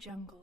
Jungle.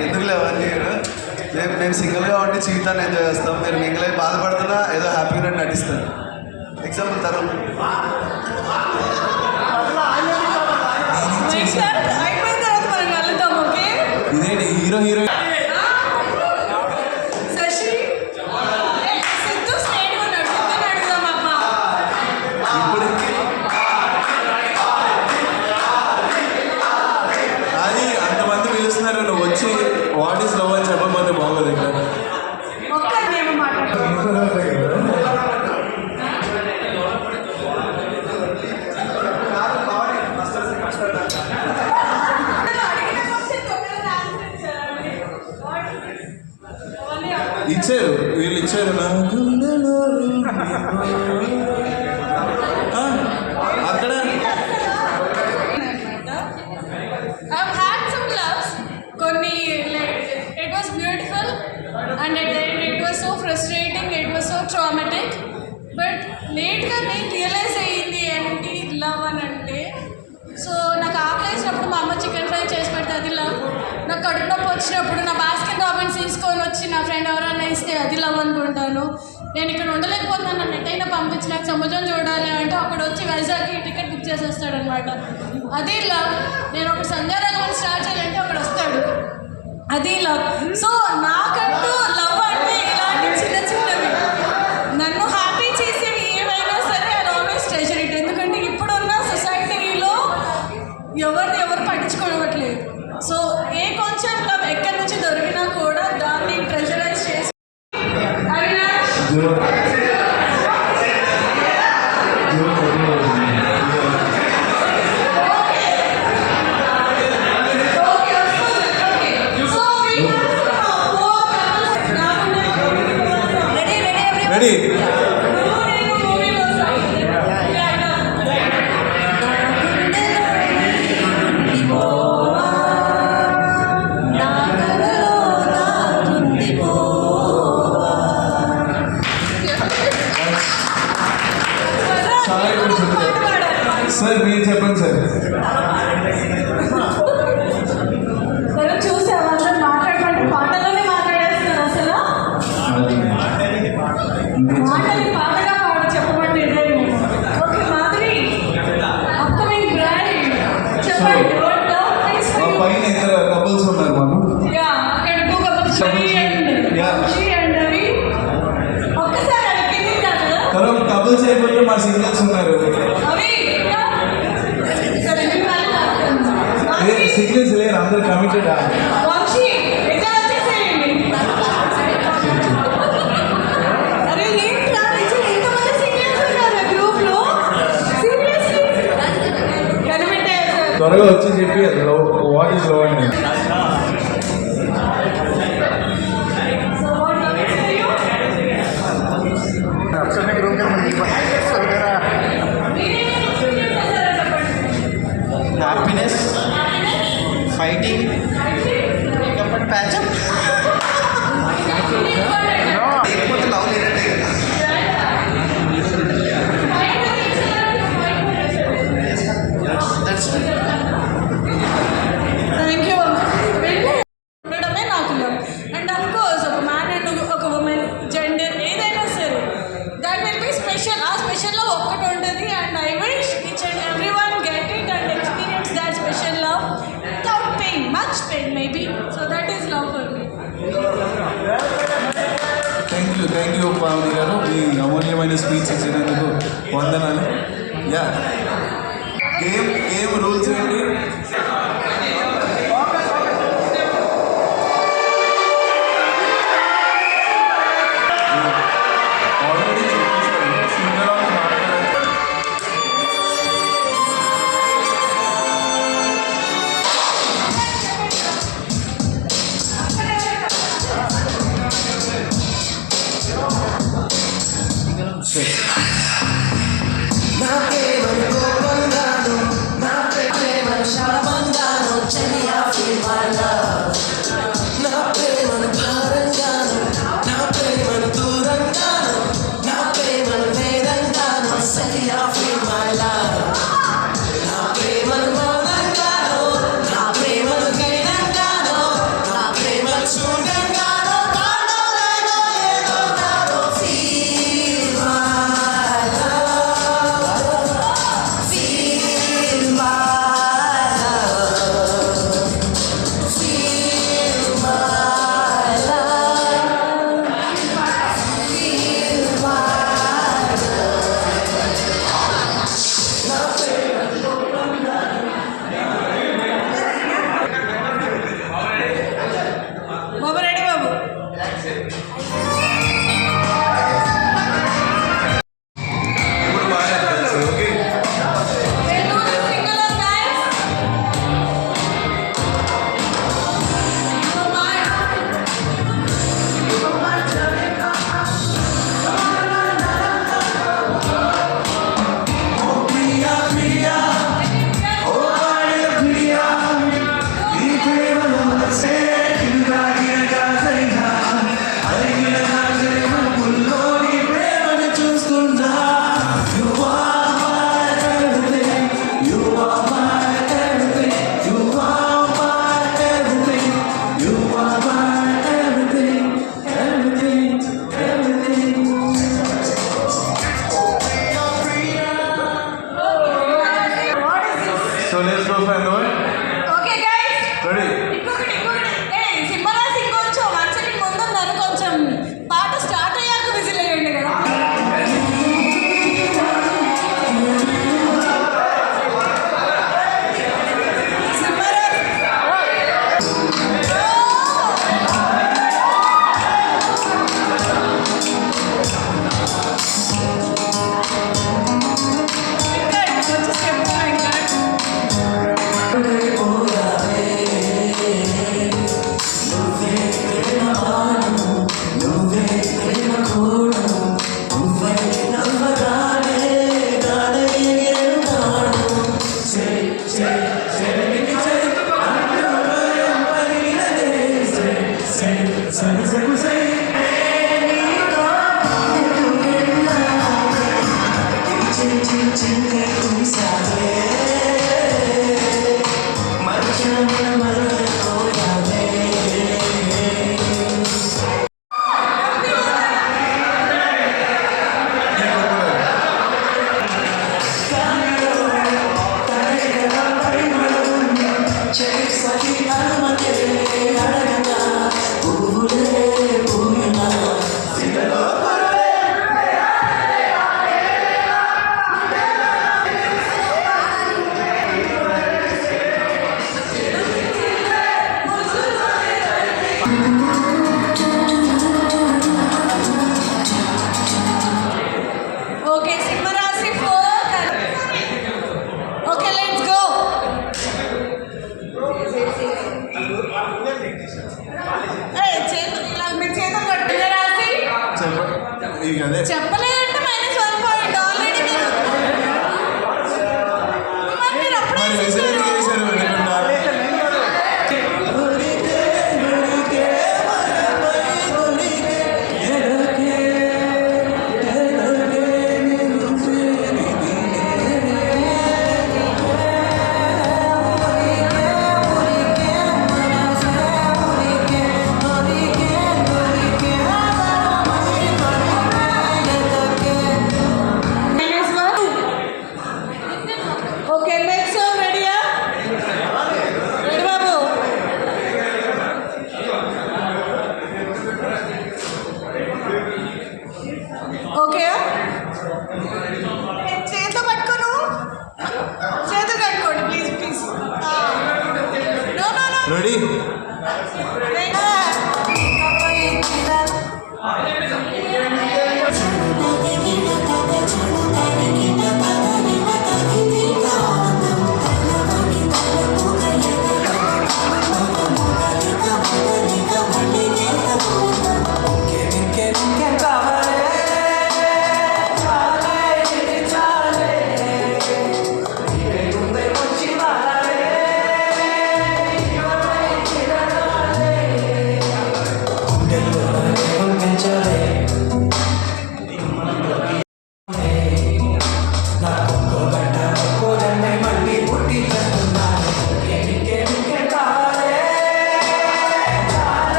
ఎందుకులే అవన్నీ మేము సింగిల్గా ఉండి జీవితాన్ని ఎంజాయ్ చేస్తాం. మీరు మింగిల్ అయి బాధపడుతున్నా ఏదో హ్యాపీగా నటిస్తాను. ఎగ్జాంపుల్ తరం ఇదేంటి hero hero what is love అని చెప్పకపోతే బాగోదు. ఇక్కడ ఇచ్చారు వీళ్ళు ఇచ్చారు అక్కడ and at the end it was so frustrating, it was so traumatic, but later నేను రియలైజ్ అయ్యింది ఏంటి లవ్ అని అంటే. సో నాకు ఆకలి వేసినప్పుడు మా అమ్మ చికెన్ ఫ్రై చేసి పెడితే అది లవ్. నాకు కడుపు నొప్పి వచ్చినప్పుడు నా బాస్కెట్ రాబిన్స్ తీసుకొని వచ్చి నా ఫ్రెండ్ ఎవరైనా ఇస్తే అది లవ్ అనుకుంటాను. నేను ఇక్కడ ఉండలేకపోతున్నాను, నన్ను ఎట్టయినా పంపించి నాకు సముద్రం చూడాలి అంటే అక్కడ వచ్చి వైజాగ్కి టికెట్ బుక్ చేసేస్తాడనమాట. అది లవ్. నేను ఒక సంధ్యారాగం స్టార్ట్ చేయాలంటే అక్కడ వస్తాడు, అది లవ్. సో నాకంటూ లవ్ అంటే ఇలాంటి చిన్న చిన్నవి నన్ను హ్యాపీ చేసేవి ఏమైనా సరే అది ఆల్వేస్ ట్రెజర్ ఇట్. ఎందుకంటే ఇప్పుడున్న సొసైటీలో ఎవరు పట్టించుకోవట్లేదు. సో ఏ కొంచెం లవ్ ఎక్కడి నుంచి దొరికినా కూడా దాన్ని ట్రెజరైజ్ చేసి రెడీ. సార్ మీరు చెప్పండి సార్. చూసావా మాట్లాడమంటే పాటలోనే మాట్లాడేస్తున్నారు. అసలు మాటని పాటగా పాడు చెప్పమంటే ఓకే మాధురి అప్కమింగ్ బ్రాండ్ చెప్పండి. పైన ఇద్దరు కపుల్స్ ఉన్నారు మనం. అక్కడ టూ కపుల్స్ అండ్ అవి ఒక్కసారి కింది కపుల్స్ అయిపోతే మా సింగిల్స్ ఉన్నారు. సింగిల్స్ లేరు, అందరు కమిటెడ్. త్వరగా వచ్చి చెప్పి వాట్ ఈస్ లవ్ అండి. Happiness, fighting, makeup and patch up. లేకపోతే లవ్ లేదంటే థ్యాంక్ యూ. ఉండడమే నాకు లవ్. అండ్ అఫ్ కోర్స్ ఒక మ్యాన్ అండ్ ఒక ఉమెన్ జెండర్ ఏదైనా సరే దాట్ విల్ బి స్పెషల్. ఆ స్పెషల్లో ఒక్కటి ఉంటుంది. And I wish each and every one get it and experience that special love without pain, much pain maybe. So that is love for me. Thank you Pavani గారు, మీ అమూల్యమైన speech ఇచ్చినందుకు వందనాలు. Yeah game rules ఏంటి? నా ప్రేమను కోపంగాను నా ప్రేమను శాపంగాను చెలియా feel my love నా ప్రేమను భారంగాను నా ప్రేమను దూరంగాను నా ప్రేమను వేరంగాను చెలియా feel my love నా ప్రేమను మౌనంగాను నా ప్రేమను గైనంగాను నా ప్రేమను శూన్యంగాను కారణాలేనో ఏదో నాలో feel my love feel my love feel my love feel my love నా ప్రేమ బాబు రెడీ బాబు. ఇప్పుడు బాగా అనిపిస్తుంది okay We'll do this single or guys. So bye. ప్రియా ప్రియా ఓ పాడే ప్రియా ఈ ప్రేమలో మనసే కిరుగాగినగా సైనా అడిగినగా ప్రేమలో నీ ప్రేమను చూస్తున్నా You are my everything You are my everything You are my everything You are my everything Everything Everything so let's go for no Okay guys. Ready ఇంకొకటి సింబలాస్ ఇంకొంచెం 1 సెకండ్ ముందు ఉన్నారు, కొంచెం పాట స్టార్ట్ అయ్యాక విజిల్ వేయండి కదా. కొంచెం స్టెప్ ఇంకా మరచిన